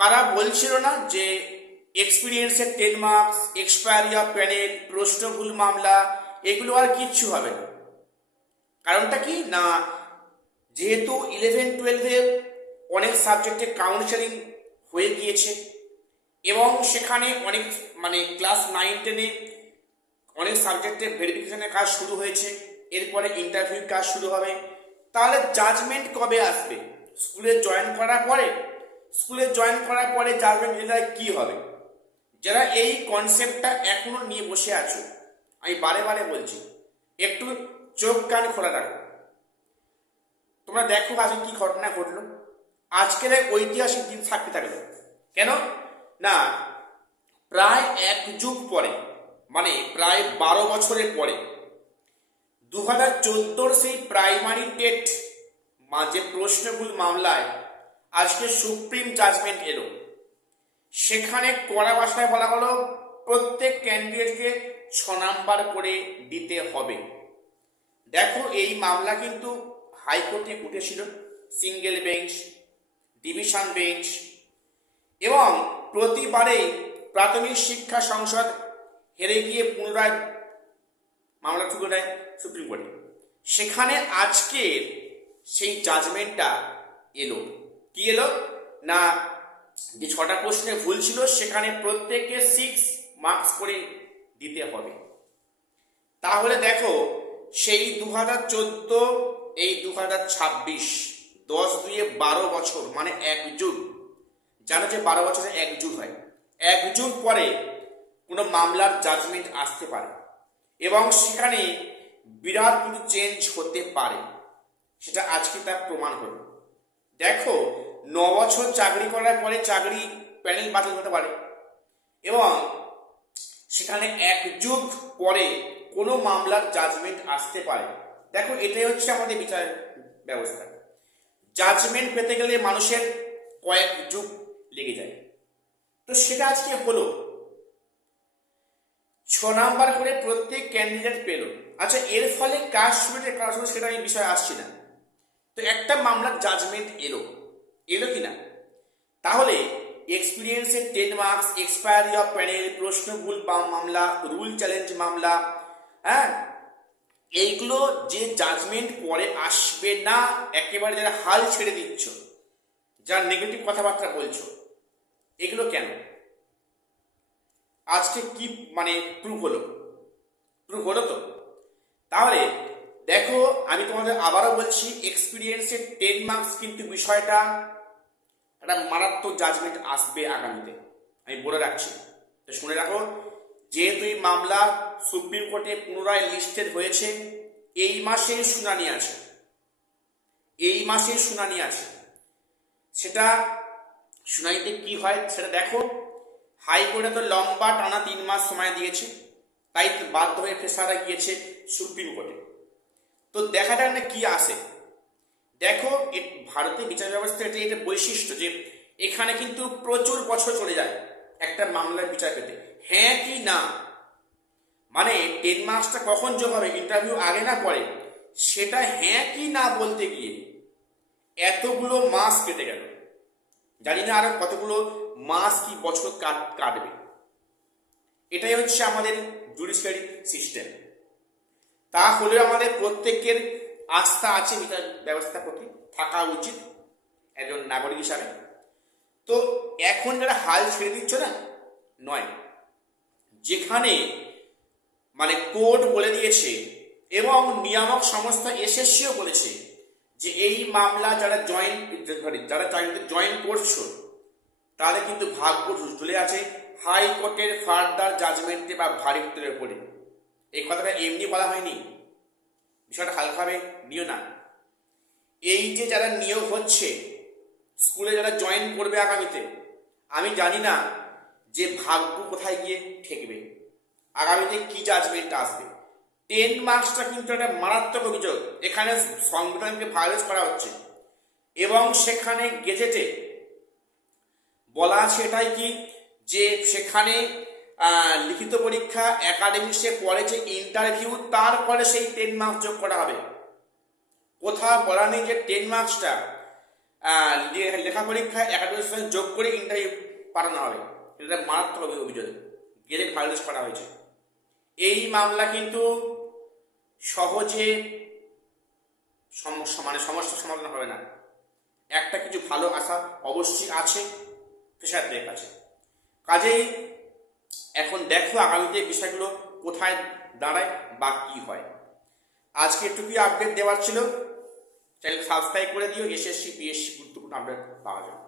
কারা বলছিল না যে এক্সপিরিয়েন্সের 10 মার্কস, এক্সপায়ারি অফ প্যানেল, প্রশ্ন ভুল মামলা, এগুলো আর কিচ্ছু হবে না। কারণটা কি না, যেহেতু 11-12-এ অনেক সাবজেক্টে কাউন্সেলিং হয়ে গিয়েছে এবং সেখানে অনেক ক্লাস 9-10-এ অনেক সাবজেক্টে ভেরিফিকেশনের কাজ শুরু হয়েছে, এরপরে ইন্টারভিউ কাজ শুরু হবে। তাহলে জাজমেন্ট কবে আসবে? স্কুলে জয়েন করার পরে? স্কুলে জয়েন করার পরে জাজমেন্ট রেজাল্ট কি হবে? যারা এই কনসেপ্টটা এখনো নিয়ে বসে আছো, আমি বারে বারে বলছি, একটু চোখ কান খোলা রাখো। তোমরা দেখো আজকে কি ঘটনা ঘটলো। আজকের এক ঐতিহাসিক দিন সাক্ষী থাকলো। কেন না, প্রায় এক যুগ পরে, প্রায় 12 বছরের পরে 2014 সেই প্রাইমারি টেট যে প্রশ্নভুল মামলায় আজকে সুপ্রিম জাজমেন্ট এলো। সেখানে কড়া ভাষায় বলা হলো প্রত্যেক ক্যান্ডিডেটকে 6 নাম্বার করে দিতে হবে। দেখো, এই মামলা কিন্তু হাইকোর্টে উঠেছিল, সিঙ্গেল বেঞ্চ, ডিভিশন বেঞ্চ, এবং প্রতিবারেই প্রাথমিক শিক্ষা সংসদ হেরে গিয়ে পুনরায় মামলা তুলে দেয় সুপ্রিম কোর্টে। সেখানে আজকের সেই জাজমেন্টটা এলো। কি এলো না, যে 6টা প্রশ্নে ভুল ছিল সেখানে প্রত্যেককে 6 মার্কস করে দিতে হবে। তাহলে দেখো, সেই 2014, এই 2026, 10-2-12 বছর, এক যুগ। জানো যে 12 বছরে এক যুগ হয়। এক যুগ পরে কোনো মামলার জাজমেন্ট আসতে পারে এবং সেখানে বিরাট কিছু চেঞ্জ হতে পারে। সেটা আজকে তার প্রমাণ হলো। দেখো, 9 বছর চাকরি করার পরে চাকরি প্যানেল বাতিল হতে পারে এবং সেখানে এক যুগ পরে কোনো মামলার জাজমেন্ট আসতে পারে। দেখো, এটাই হচ্ছে আমাদের বিচার ব্যবস্থা। জাজমেন্ট পেতে গেলে মানুষের কয়েক যুগ লেগে যায়। তো সেটা আজকে হলো, 6 নাম্বার করে প্রত্যেক ক্যান্ডিডেট পেল। আচ্ছা, এর ফলে কাজ শুরুতে কাজ হলো সেটা আমি বিষয়ে আসছি না। তো একটা মামলার জাজমেন্ট এলো কি না, তাহলে এক্সপিরিয়েন্সের 10 মার্কস, এক্সপায়ারি অফ প্যানেল, প্রশ্ন ভুল মামলা, রুল চ্যালেঞ্জ মামলা, হ্যাঁ, এইগুলো যে জাজমেন্ট পরে আসবে না, একেবারে যারা হাল ছেড়ে দিচ্ছ, যারা নেগেটিভ কথাবার্তা বলছো, এগুলো কেন? আজকে কি প্রুফ হলো? প্রুফ হলো তো? তাহলে দেখো, আমি তোমাদের আবারও বলছি, এক্সপিরিয়েন্সের 10 মার্কস কিন্তু বিষয়টা একটা মারাত্মক জাজমেন্ট আসবে আগামীতে, আমি বলে রাখছি। তো শুনে রাখো, যেহেতু এই মামলা সুপ্রিম কোর্টে পুনরায় লিস্টেড হয়েছে, এই মাসেই শুনানি আছে, সেটা শুনানিতে কি হয় সেটা দেখো। হাইকোর্টে তো লম্বা টানা 3 মাস সময় দিয়েছে, তাই বাধ্য হয়ে ফেসারা গিয়েছে সুপ্রিম কোর্টে। তো দেখা যাক না কি আসে। দেখো, ভারতের বিচার ব্যবস্থা এটা বৈশিষ্ট্য যে এখানে কিন্তু প্রচুর বছর চলে যায় একটা মামলার বিচার পেতে। হ্যাঁ কি না, 10 মার্কসটা কখন যোগ হবে, ইন্টারভিউ আগে না পরে, সেটা হ্যাঁ কি না বলতে গিয়ে এতগুলো মাস কেটে গেল। জানি না আরো কতগুলো মাস কি বছর কাটবে। এটাই হচ্ছে আমাদের জুডিশিয়ারি সিস্টেম। তাহলে আমাদের প্রত্যেকের আস্থা আছে বিচার ব্যবস্থার প্রতি, থাকা উচিত একজন নাগরিক হিসাবে। তো এখন যারা হাল ছেড়ে দিচ্ছ না, নয়, যেখানে কোর্ট বলে দিয়েছে এবং নিয়ামক সংস্থা এসএসসিও বলেছে যে এই মামলা যারা জয়েন করছো তাহলে কিন্তু ভাগ্য ঝুলে আছে হাইকোর্টের ফার্দার জাজমেন্টে বা ভারিত্বের উপরে। এই কথাটা এমনি বলা হয়নি, বিষয়টা হালকাভাবে নিও না। এই যে যারা নিয়োগ হচ্ছে, স্কুলে যারা জয়েন করবে আগামীতে, আমি জানি না যে ভাগ্য কোথায় গিয়ে ঠেকবে, আগামীতে কি জাজমেন্ট আসবে। 10 মার্কসটা কিন্তু একটা মারাত্মক অভিযোগ। এখানে সংবিধানকে ভায়োলেট করা হচ্ছে এবং সেখানে গেজেটে বলা আছে এটাই কি, যে সেখানে লিখিত পরীক্ষা, একাডেমিক্সে পরে যে ইন্টারভিউ, তারপরে সেই 10 মার্কস যোগ করা হবে। কোথাও বলা নেই যে 10 মার্কসটা লেখা পরীক্ষায় একাডেমিক সেশন যোগ করে ইন্টারভিউ পাঠানো হবে, এটা মারাত্মক অভিযোগ, গেজেট ভায়োলেট করা হয়েছে। এই মামলা কিন্তু সহজে সমস্যার সমাধান হবে না। একটা কিছু ভালো আশা অবশ্যই আছে পেশারদের কাছে। কাজেই এখন দেখো আগামীতে বিষয়গুলো কোথায় দাঁড়ায় বা কি হয়। আজকে একটুকুই আপডেট দেওয়ার ছিল। চ্যানেল সাবস্ক্রাইব করে দিও, এসএসসি পিএসসি গুরুত্বপূর্ণ আপডেট পাওয়া যায়।